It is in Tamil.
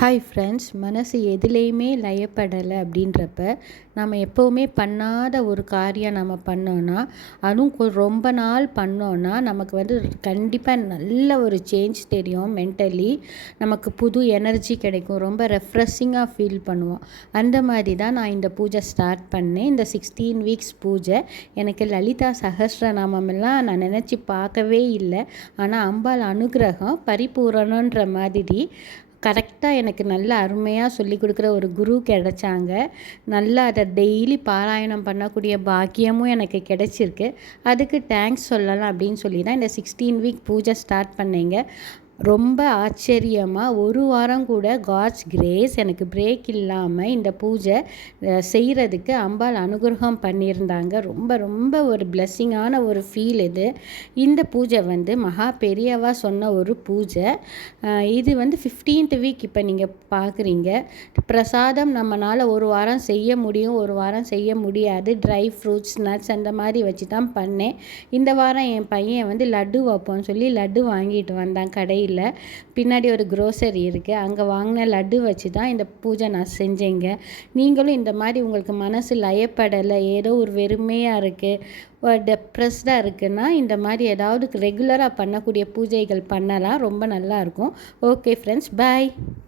ஹாய் ஃப்ரெண்ட்ஸ், மனசு எதுலேயுமே லயப்படலை அப்படின்றப்ப நம்ம எப்போவுமே பண்ணாத ஒரு காரியம் நம்ம பண்ணோன்னா, அதுவும் ரொம்ப நாள் பண்ணோன்னா நமக்கு கண்டிப்பாக நல்ல ஒரு சேஞ்ச் தெரியும். மென்டலி நமக்கு புது எனர்ஜி கிடைக்கும். ரொம்ப ரெஃப்ரெஷிங்காக ஃபீல் பண்ணுவோம். அந்த மாதிரி தான் நான் இந்த பூஜை ஸ்டார்ட் பண்ணேன். இந்த 16 வீக்ஸ் பூஜை எனக்கு லலிதா சஹஸ்ரநாமமெல்லாம் நான் நினச்சி பார்க்கவே இல்லை. ஆனால் அம்பாள் அனுகிரகம் பரிபூரணன்ற மாதிரி கரெக்டாக எனக்கு நல்ல அருமையாக சொல்லி கொடுக்குற ஒரு குரு கிடைச்சாங்க. நல்லா அதை டெய்லி பாராயணம் பண்ணக்கூடிய பாக்கியமும் எனக்கு கிடைச்சிருக்கு. அதுக்கு தேங்க்ஸ் சொல்லலாம் அப்படின்னு சொல்லி தான் இந்த 16 வீக் பூஜை ஸ்டார்ட் பண்ணேங்க. ரொம்ப ஆச்சரியமாக ஒரு வாரம் கூட காட்ஸ் கிரேஸ் எனக்கு பிரேக் இல்லாமல் இந்த பூஜை செய்கிறதுக்கு அம்பாள் அனுகிரகம் பண்ணியிருந்தாங்க. ரொம்ப ரொம்ப ஒரு பிளெஸ்ஸிங்கான ஒரு ஃபீல் இது. இந்த பூஜை மகா பெரியவா சொன்ன ஒரு பூஜை. இது 15th வீக் இப்போ நீங்கள் பார்க்குறீங்க. பிரசாதம் நம்மளால் ஒரு வாரம் செய்ய முடியும், ஒரு வாரம் செய்ய முடியாது. ட்ரை ஃப்ரூட்ஸ், நட்ஸ் அந்த மாதிரி வச்சு தான் பண்ணேன். இந்த வாரம் என் பையன் லட்டு வைப்போம்னு சொல்லி லட்டு வாங்கிட்டு வந்தான் கடையில். பின்னாடி ஒரு க்ரோசரி இருக்குது, அங்கே வாங்கின லட்டு வச்சு தான் இந்த பூஜை நான் செஞ்சேங்க. நீங்களும் இந்த மாதிரி உங்களுக்கு மனசு லயப்படலை, ஏதோ ஒரு வெறுமையாக இருக்குது, டெப்ரெஸ்டாக இருக்குன்னா இந்த மாதிரி ஏதாவது ரெகுலராக பண்ணக்கூடிய பூஜைகள் பண்ணலாம். ரொம்ப நல்லாயிருக்கும். ஓகே ஃப்ரெண்ட்ஸ், பாய்.